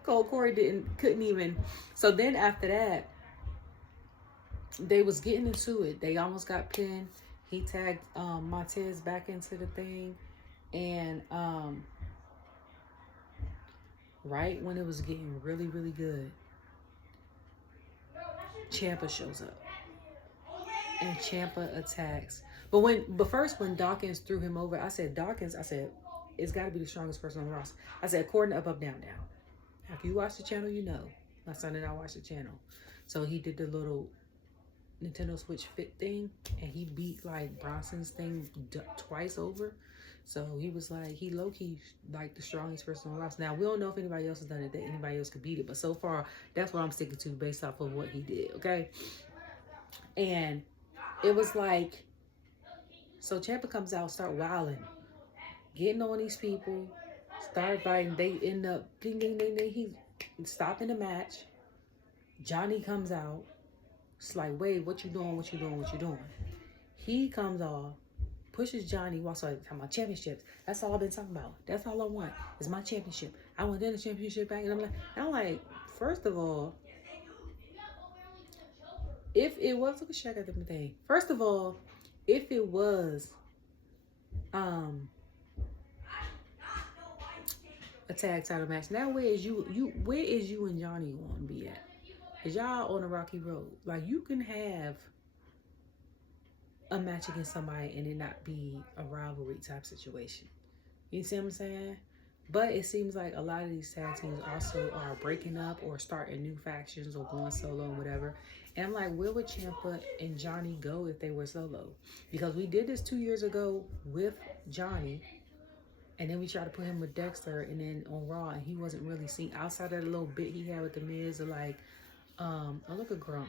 Corey couldn't even. So then after that, they was getting into it. They almost got pinned. He tagged Montez back into the thing, and right when it was getting really, really good, Ciampa shows up, and Ciampa attacks. But first when Dawkins threw him over, I said, it's got to be the strongest person on the roster. I said, according to Up, Down, Down. If you watch the channel, you know. My son and I watched the channel. So he did the little Nintendo Switch Fit thing, and he beat like Bronson's thing twice over. So he was like, he low-key like the strongest person on the roster. Now, we don't know if anybody else has done it, that anybody else could beat it. But so far, that's what I'm sticking to based off of what he did, okay? And it was like, so Ciampa comes out, start wilding, getting on these people, start fighting. They end up ding, ding, ding, ding. He's stopping the match. Johnny comes out. It's like, wait, what you doing? He comes off, pushes Johnny. While talking about championships. That's all I've been talking about. That's all I want is my championship. I want the championship back. And I'm like, first of all, if it was, look at Shaq at the thing. First of all, if it was a tag title match, now where is you and Johnny going to be at? Is y'all on a rocky road? Like, you can have a match against somebody and it not be a rivalry type situation. You see what I'm saying? But it seems like a lot of these tag teams also are breaking up or starting new factions or going solo and whatever. And I'm like, where would Ciampa and Johnny go if they were solo? Because we did this 2 years ago with Johnny. And then we tried to put him with Dexter and then on Raw. And he wasn't really seen outside of the little bit he had with the Miz. Or like, oh, look at Grump.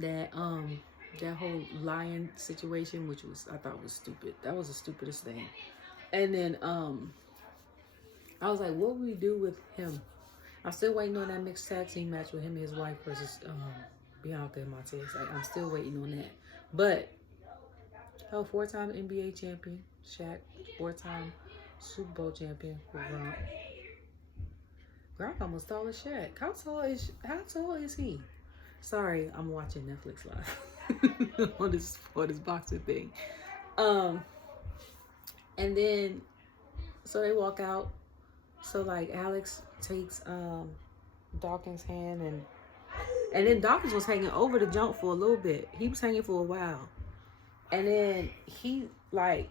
That whole lion situation, which I thought was stupid. That was the stupidest thing. And then I was like, what would we do with him? I'm still waiting on that mixed tag team match with him and his wife versus Bianca and Montez. Like, I'm still waiting on that. But, 4-time NBA champion, Shaq. 4-time Super Bowl champion for Gronk. Gronk almost tall as Shaq. How tall is he? Sorry, I'm watching Netflix live on this boxing thing. And then, so they walk out. So like Alex takes Dawkins' hand and then Dawkins was hanging over the jump for a little bit. He was hanging for a while. And then he like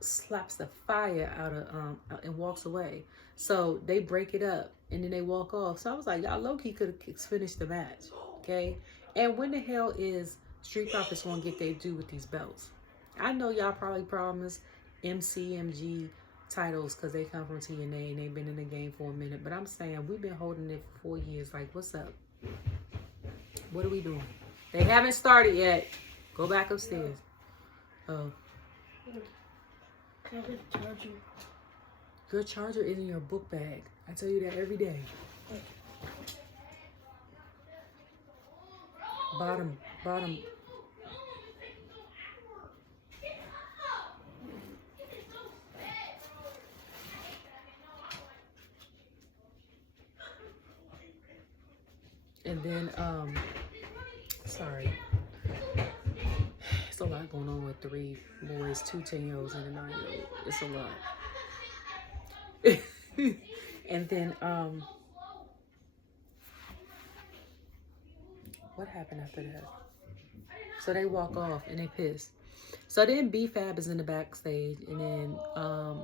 slaps the fire out of and walks away. So they break it up and then they walk off. So I was like, y'all low-key could have finished the match. Okay? And when the hell is Street Profits gonna get their due with these belts? I know y'all probably promised MCMG titles because they come from TNA and they've been in the game for a minute. But I'm saying we've been holding it for 4 years. Like, what's up? What are we doing? They haven't started yet. Go back upstairs. Oh. Your charger is in your book bag. I tell you that every day. Bottom. And then, sorry. It's a lot going on with 3 boys, 2 10-year-olds and a 9-year-old. It's a lot. And then, what happened after that? So they walk off and they piss. So then BFab is in the backstage, and then I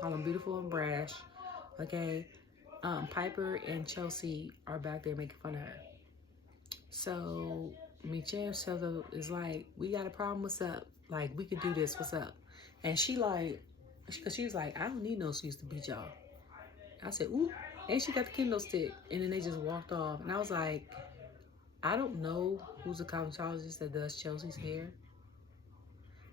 call them Beautiful and Brash. Okay. Piper and Chelsea are back there making fun of her. So Michelle is like, we got a problem, what's up? Like, we could do this, what's up? And she like, because she was like, I don't need no excuse to beat y'all. I said, ooh, and she got the kendo stick. And then they just walked off. And I was like, I don't know who's a cosmetologist that does Chelsea's hair.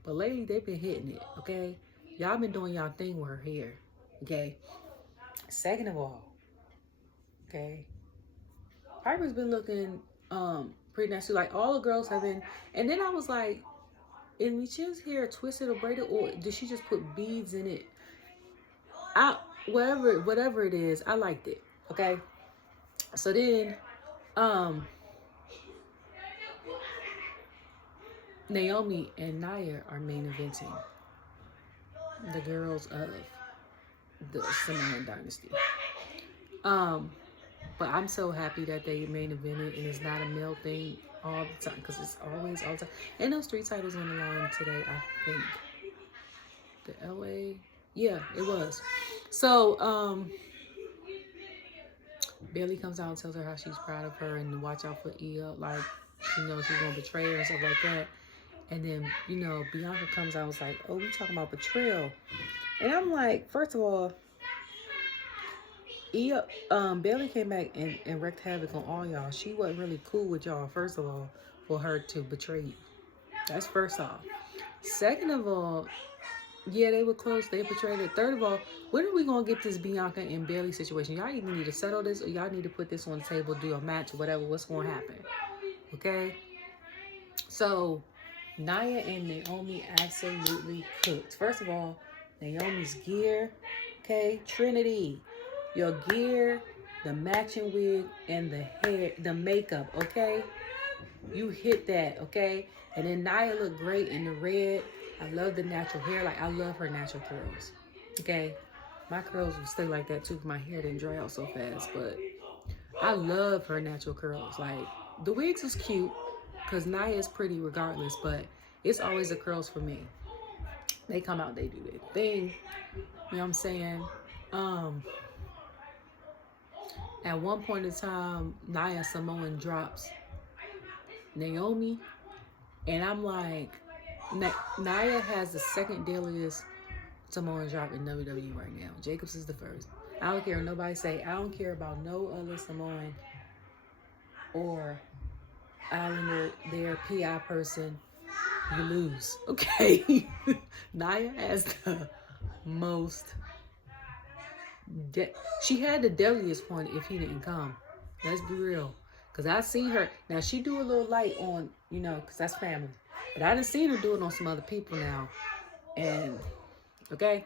But lately, they've been hitting it, okay? Y'all been doing y'all thing with her hair, okay? Second of all, okay, Piper's been looking pretty nice too. Like, all the girls have been. And then I was like, is Michelle's hair twisted or braided, or did she just put beads in it? Whatever it is, I liked it. Okay. So then, Naomi and Nia are main eventing the girls of the Samoan Dynasty. But I'm so happy that they main evented and it's not a male thing all the time, because it's always all the time. And those 3 titles on the line today, I think. The LA, yeah, it was. So Bayley comes out and tells her how she's proud of her and to watch out for Ia, like she knows she's gonna betray her and stuff like that. And then, you know, Bianca comes out and was like, oh, we talking about betrayal. And I'm like, first of all, Bayley came back and wreaked havoc on all y'all. She wasn't really cool with y'all, first of all, for her to betray you. That's first off. Second of all, yeah, they were close. They betrayed her. Third of all, when are we going to get this Bianca and Bayley situation? Y'all either need to settle this or y'all need to put this on the table, do a match, or whatever. What's going to happen? Okay? So, Nia and Naomi absolutely cooked. First of all, Naomi's gear, okay? Trinity. Your gear, the matching wig, and the hair, the makeup, okay? You hit that, okay? And then Nia looked great in the red. I love the natural hair. Like, I love her natural curls, okay? My curls will stay like that, too, if my hair didn't dry out so fast. But I love her natural curls. Like, the wigs is cute, because Nia is pretty regardless. But it's always the Kross for me. They come out, they do their thing. You know what I'm saying? At one point in time, Nia Samoan drops Naomi, and I'm like, Nia has the second deadliest Samoan drop in WWE right now. Jacobs is the first. I don't care what nobody say. I don't care about no other Samoan or Islander, their PI person. You lose, okay? Nia has the most. She had the deadliest one if he didn't come. Let's be real. Because I seen her. Now, she do a little light on, you know, because that's family. But I done seen her do it on some other people now. And, okay.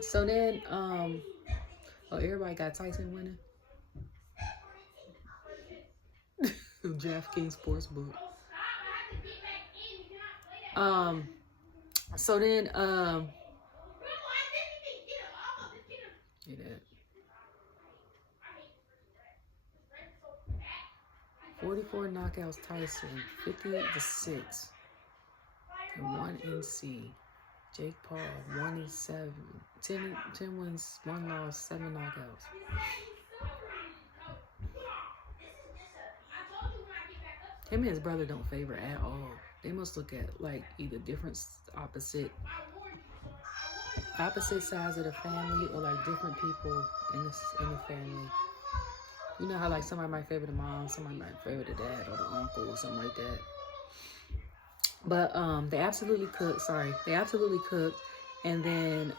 So then, oh, everybody got Tyson winning. DraftKings Sportsbook. So then, get that. 44 knockouts Tyson, 58-6, and 1 NC. Jake Paul, 1-7, 10 wins, 1 loss, 7 knockouts. Him and his brother don't favor at all. They must look at like either different opposite sides of the family, or like different people in the family. You know how like somebody might favor the mom, somebody might favor the dad or the uncle or something like that. But they absolutely cooked. They absolutely cooked. And then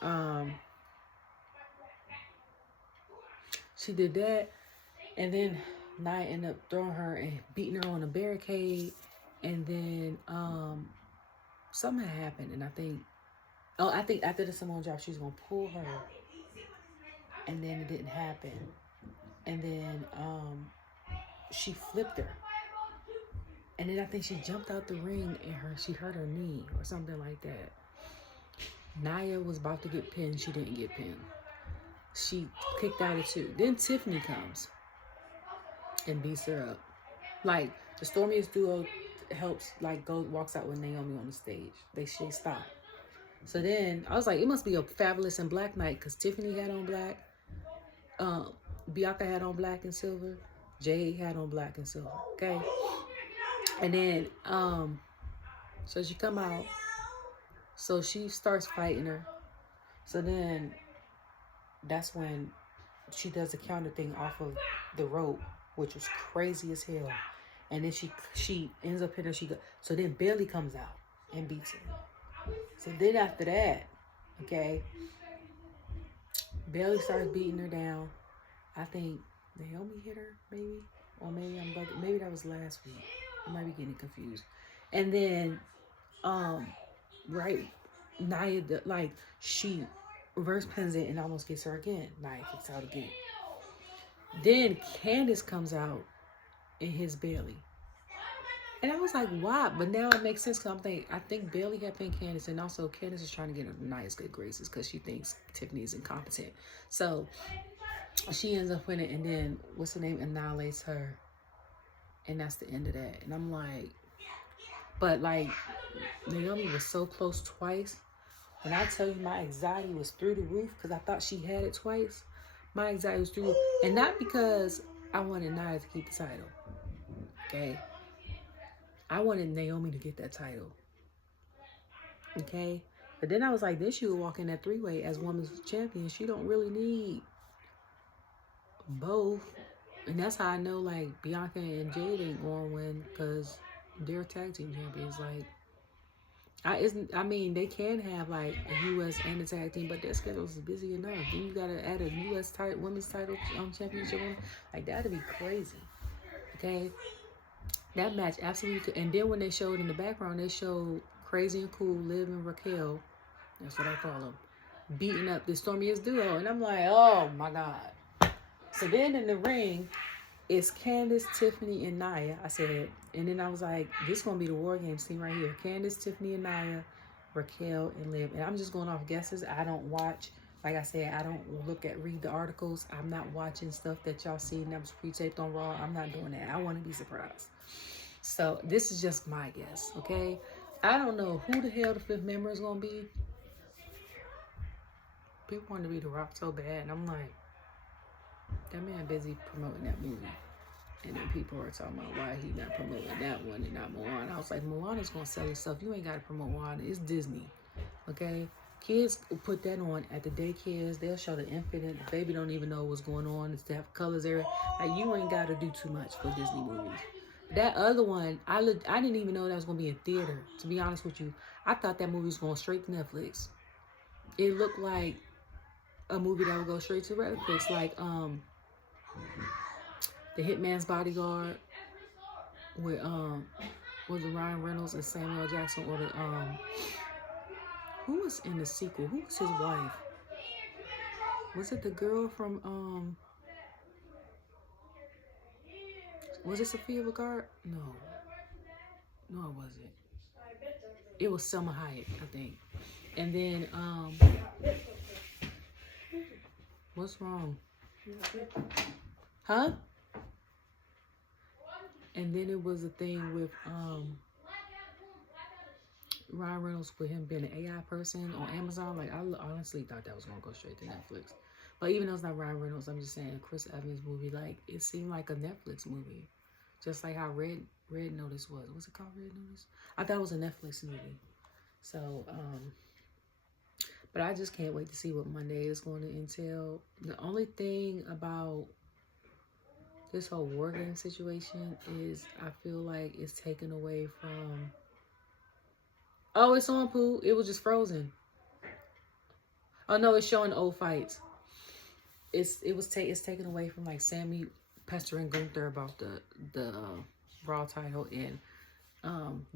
she did that, and then Nia ended up throwing her and beating her on a barricade. And then something happened, and I think after the Samoan drop, she was gonna pull her, and then it didn't happen. And then she flipped her, and then I think she jumped out the ring and she hurt her knee or something like that. Nia was about to get pinned. She didn't get pinned. She kicked out of 2. Then Tiffany comes and beats her up. Like the Stormiest duo helps, like walks out with Naomi on the stage. They stop. So then I was like, it must be a fabulous and black night, because Tiffany had on black. Bianca had on black and silver. Jade had on black and silver. Okay. And then so she come out. So she starts fighting her. So then that's when she does the counter thing off of the rope, which was crazy as hell. And then she ends up hitting her. So then Bayley comes out and beats her. So then after that, okay, Bayley starts beating her down. I think Naomi hit her, maybe. Or maybe I'm bugging. Maybe that was last week. I might be getting confused. And then, right, Nia, like, she reverse pins it and almost gets her again. Nia kicks out again. Then Candice comes out and hits Bayley. And I was like, why? But now it makes sense, because I think Bayley had pinned Candice, and also Candice is trying to get her Nia's good graces because she thinks Tiffany is incompetent. So she ends up winning, and then what's her name annihilates her, and that's the end of that. And I'm like, but like Naomi was so close twice. When I tell you my anxiety was through the roof because I thought she had it twice, my anxiety was through the roof. And not because I wanted Nia to keep the title, okay? I wanted Naomi to get that title, okay? But then I was like, this she would walk in that 3-way as women's champion. She don't really need both. And that's how I know, like, Bianca and Jade ain't going to win, because they're tag team champions. Like, I mean, they can have, like, a U.S. and a tag team, but their schedules is busy enough. Then you got to add a U.S. women's title championship on. Like, that'd be crazy, okay? That match absolutely could. And then when they showed in the background, they showed Crazy and Cool, Liv and Raquel, that's what I call them, beating up the Stormiest duo. And I'm like, oh my God. So then in the ring, it's Candice, Tiffany, and Nia. I said, and then I was like, this is going to be the War Games team right here. Candice, Tiffany, and Nia, Raquel, and Liv. And I'm just going off guesses. I don't watch. Like I said, I don't read the articles. I'm not watching stuff that y'all see that was pre-taped on Raw. I'm not doing that. I want to be surprised. So this is just my guess, okay? I don't know who the hell the 5th member is gonna be. People want to be The Rock so bad, and I'm like, that man busy promoting that movie. And then people are talking about why he not promoting that one and not Moana. I was like, Moana's gonna sell itself. You ain't gotta promote Moana. It's Disney, okay? Kids put that on at the daycares. They'll show the infant. The baby don't even know what's going on. It's to have colors everywhere. Like, you ain't gotta do too much for Disney movies. That other one, I didn't even know that was gonna be in theater. To be honest with you, I thought that movie was going straight to Netflix. It looked like a movie that would go straight to Netflix, like The Hitman's Bodyguard with was it Ryan Reynolds and Samuel Jackson, or the who was in the sequel? Who was his wife? Was it the girl from was it Sophia Vergara? No, it wasn't. It was Selma Hayek, I think. And then what's wrong? Huh? And then it was a thing with Ryan Reynolds with him being an AI person on Amazon. Like, I honestly thought that was gonna go straight to Netflix. But even though it's not Ryan Reynolds, I'm just saying Chris Evans movie, like, it seemed like a Netflix movie. Just like how Red Notice was. What's it called, Red Notice? I thought it was a Netflix movie. So, but I just can't wait to see what Monday is going to entail. The only thing about this whole war game situation is I feel like it's taken away from... Oh, it's on, Pooh. It was just frozen. Oh, no, it's showing old fights. It's taken away from, like, Sammy pestering Gunther about the Raw title and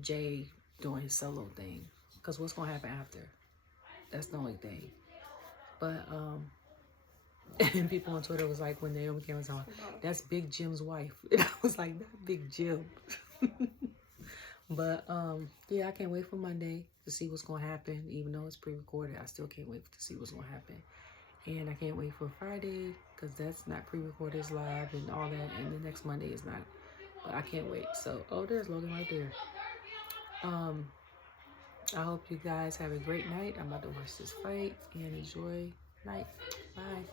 Jay doing his solo thing. Because what's going to happen after? That's the only thing. But, and people on Twitter was like, when Naomi came on, that's Big Jim's wife. And I was like, not Big Jim. But, yeah, I can't wait for Monday to see what's going to happen. Even though it's pre-recorded, I still can't wait to see what's going to happen. And I can't wait for Friday, because that's not pre-recorded, it's live and all that. And the next Monday is not. But I can't wait. So, oh, there's Logan right there. I hope you guys have a great night. I'm about to watch this fight and enjoy night. Bye.